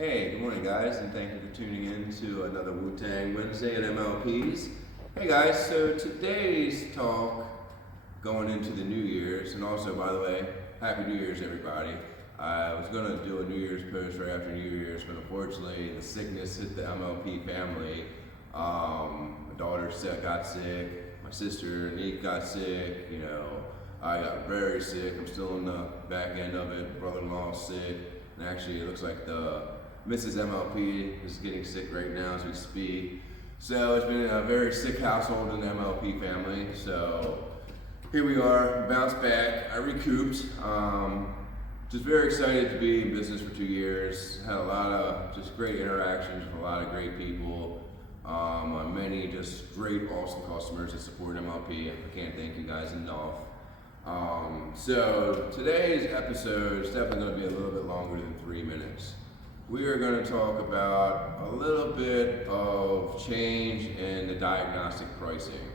Hey, good morning, guys, and thank you for tuning in to another Wu-Tang Wednesday at MLPs. Hey, guys, so today's talk going into the New Year's, and also, by the way, Happy New Year's, everybody. I was going to do a New Year's post right after New Year's, but unfortunately, the sickness hit the MLP family. My daughter got sick, my sister, Nick, got sick, I got very sick. I'm still in the back end of it. Brother-in-law's sick, and actually, it looks like the Mrs. MLP is getting sick right now as we speak. So it's been a very sick household in the MLP family. So here we are, bounced back. I recouped. Just very excited to be in business for 2 years. Had a lot of just great interactions with a lot of great people. Many just great, awesome customers that support MLP. I can't thank you guys enough. So today's episode is definitely going to be a little bit longer than 3 minutes. We are going to talk about a little bit of change in the diagnostic pricing.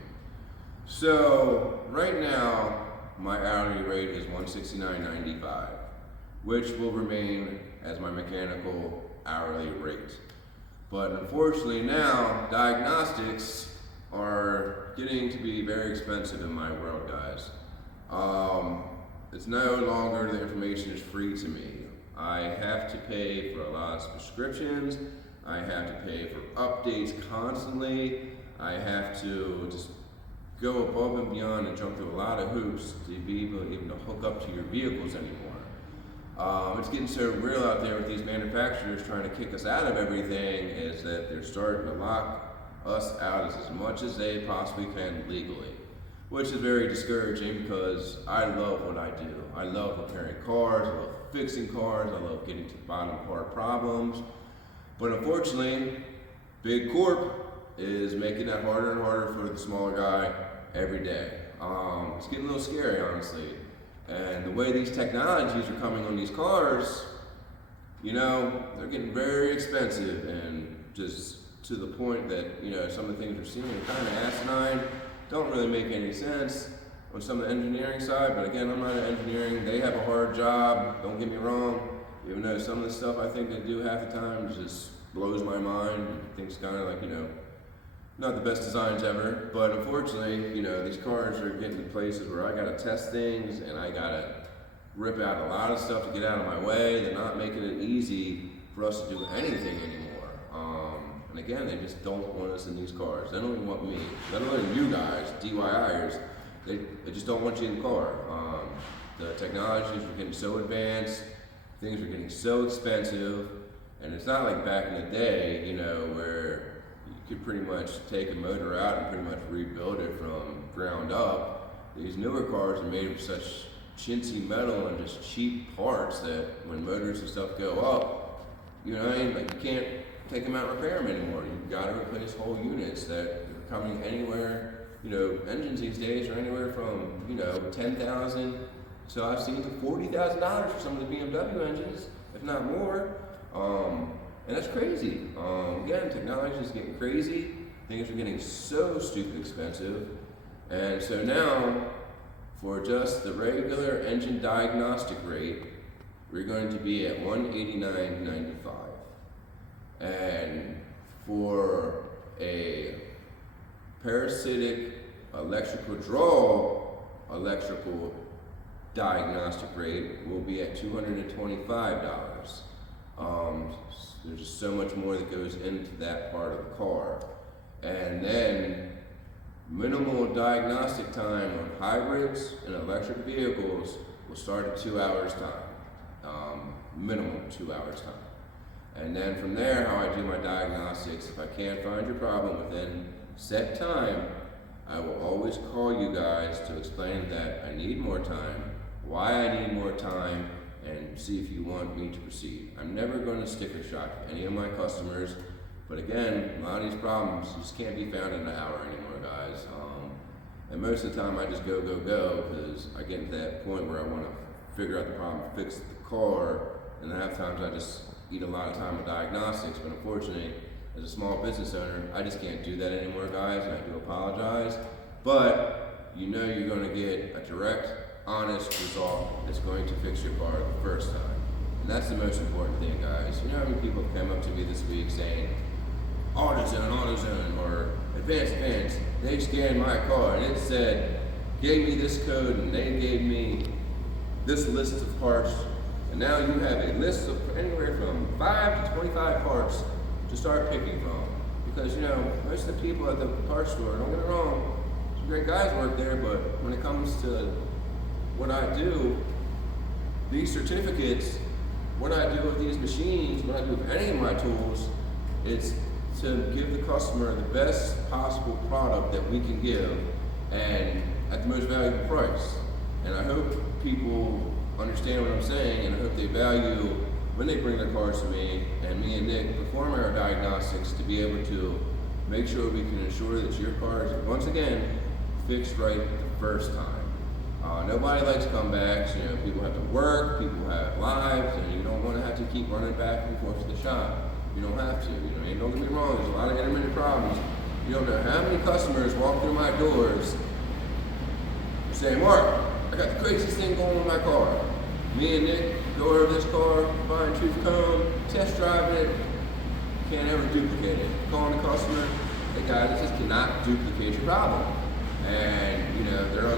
So right now, my hourly rate is $169.95, which will remain as my mechanical hourly rate. But unfortunately now, diagnostics are getting to be very expensive in my world, guys. It's no longer the information is free to me. I have to pay for a lot of prescriptions. I have to pay for updates constantly. I have to just go above and beyond and jump through a lot of hoops to be able even to hook up to your vehicles anymore. It's getting so real out there with these manufacturers trying to kick us out of everything is that they're starting to lock us out as much as they possibly can legally, which is very discouraging because I love what I do. I love repairing cars, I love fixing cars, I love getting to the bottom of car problems. But unfortunately, Big Corp is making that harder and harder for the smaller guy every day. It's getting a little scary, honestly. And the way these technologies are coming on these cars, they're getting very expensive and just to the point that, some of the things we're seeing are kind of asinine. Don't really make any sense on some of the engineering side, but again, I'm not in engineering. They have a hard job, don't get me wrong, even though some of the stuff I think they do half the time just blows my mind. I think it's kind of like, not the best designs ever, but unfortunately, these cars are getting to places where I gotta test things and I gotta rip out a lot of stuff to get out of my way. They're not making it easy for us to do anything anymore. And again, they just don't want us in these cars. They don't even want me. They don't want you guys, DIYers. They just don't want you in the car. The technologies are getting so advanced, things are getting so expensive, and it's not like back in the day, where you could pretty much take a motor out and pretty much rebuild it from ground up. These newer cars are made of such chintzy metal and just cheap parts that when motors and stuff go up, you can't take them out and repair them anymore. You've got to replace whole units that are coming anywhere. Engines these days are anywhere from, 10,000. So I've seen $40,000 for some of the BMW engines, if not more. And that's crazy. Again, technology is getting crazy. Things are getting so stupid expensive. And so now, for just the regular engine diagnostic rate, we're going to be at $189.95. And for a parasitic electrical diagnostic rate will be at $225. There's just so much more that goes into that part of the car. And then minimal diagnostic time on hybrids and electric vehicles will start at 2 hours time. Minimum 2 hours time. And then from there, how I do my diagnostics, if I can't find your problem within set time, I will always call you guys to explain that I need more time, why I need more time, and see if you want me to proceed. I'm never going to sticker shock any of my customers, but again, a lot of these problems just can't be found in an hour anymore, guys. And most of the time I just go, because I get to that point where I want to figure out the problem, fix the car, and then half times I just eat a lot of time with diagnostics, but unfortunately, as a small business owner, I just can't do that anymore, guys, and I do apologize. But you're going to get a direct, honest result that's going to fix your car the first time. And that's the most important thing, guys. You know how many people have come up to me this week saying, AutoZone, or Advance, they scanned my car and it said, gave me this code and they gave me this list of parts, and now you have a list of anywhere from 5 to 25 parts to start picking from. Because, you know, most of the people at the parts store, don't get it wrong, some great guys work there, but when it comes to what I do, these certificates, what I do with these machines, what I do with any of my tools, it's to give the customer the best possible product that we can give and at the most valuable price. And I hope people understand what I'm saying, and I hope they value when they bring their cars to me and me and Nick perform our diagnostics to be able to make sure we can ensure that your car is, once again, fixed right the first time. Nobody likes comebacks. You know, people have to work, people have lives, and you don't want to have to keep running back and forth to the shop. You don't have to. You know, and don't get me wrong, there's a lot of intermittent problems. You don't know how many customers walk through my doors saying, Mark, I got the craziest thing going with my car. Me and Nick go over this car, fine tooth comb, test drive it, can't ever duplicate it. Calling the customer, hey guys, this just cannot duplicate your problem. And they're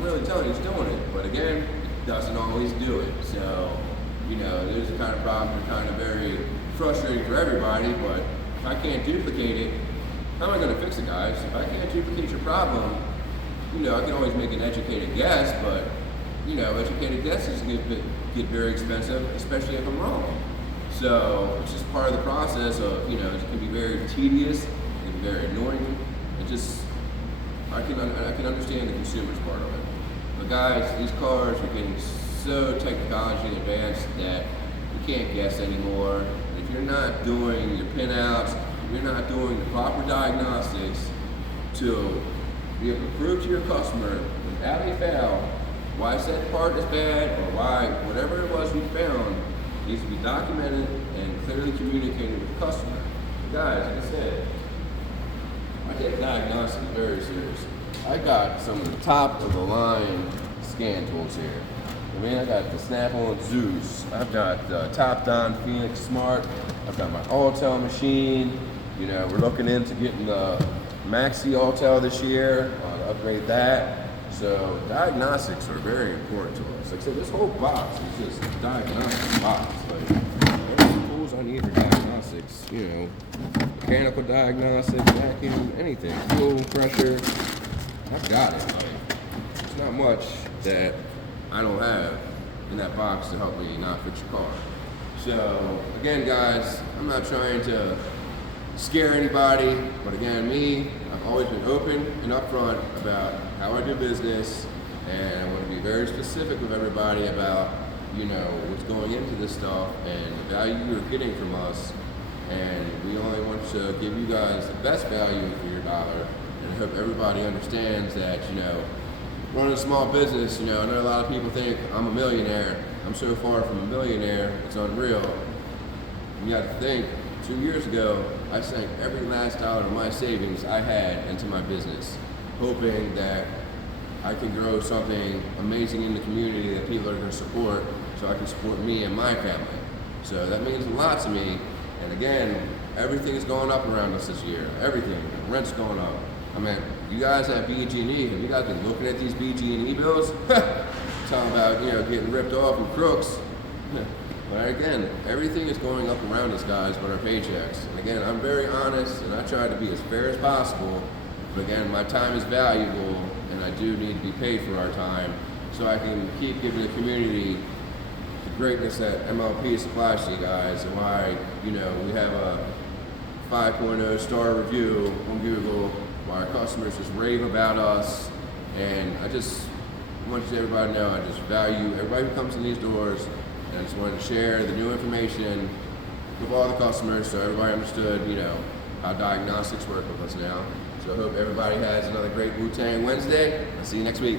really telling you it's doing it, but again, it doesn't always do it. So, there's the kind of problem that are kind of very frustrating for everybody, but if I can't duplicate it, how am I going to fix it, guys? If I can't duplicate your problem, I can always make an educated guess, but, educated guesses get very expensive, especially if I'm wrong. So, it's just part of the process of, it can be very tedious, it can be very annoying. I can understand the consumer's part of it. But guys, these cars are getting so technologically advanced that you can't guess anymore. And if you're not doing your pinouts, if you're not doing the proper diagnostics to be able to prove to your customer without a fail why said part is bad or why whatever it was we found needs to be documented and clearly communicated with the customer. But guys, like I said, I take diagnostics very seriously. I got some of the top of the line scan tools here. I got the Snap-on Zeus. I've got the Topdon Phoenix Smart. I've got my Autel machine. We're looking into getting the Maxi Autel this year. To upgrade that. So diagnostics are very important to us. Like I said, this whole box is just a diagnostic box. All the tools I need for diagnostics, mechanical diagnostics, vacuum, anything, fuel, pressure, I've got it. There's not much that I don't have in that box to help me not fix your car. So again, guys, I'm not trying to scare anybody, but again, I've always been open and upfront about how I do business, and I want to be very specific with everybody about what's going into this stuff and the value you're getting from us. And we only want to give you guys the best value for your dollar. And I hope everybody understands that, running a small business, I know a lot of people think I'm a millionaire. I'm so far from a millionaire, it's unreal. You have to think, 2 years ago, I sank every last dollar of my savings I had into my business, hoping that I could grow something amazing in the community that people are going to support so I can support me and my family. So that means a lot to me. And again, everything is going up around us this year. Everything. Rent's going up. You guys at BG&E, have you guys been looking at these BG&E bills? Talking about, getting ripped off with crooks. But again, everything is going up around us, guys, but our paychecks. And again, I'm very honest, and I try to be as fair as possible. But again, my time is valuable, and I do need to be paid for our time, so I can keep giving the community the greatness that MLP supplies to you guys, and why, we have a 5.0 star review on Google, why our customers just rave about us. And I just want everybody to know I just value everybody who comes in these doors, and I just wanted to share the new information with all the customers so everybody understood, how diagnostics work with us now. So I hope everybody has another great Wu-Tang Wednesday. I'll see you next week.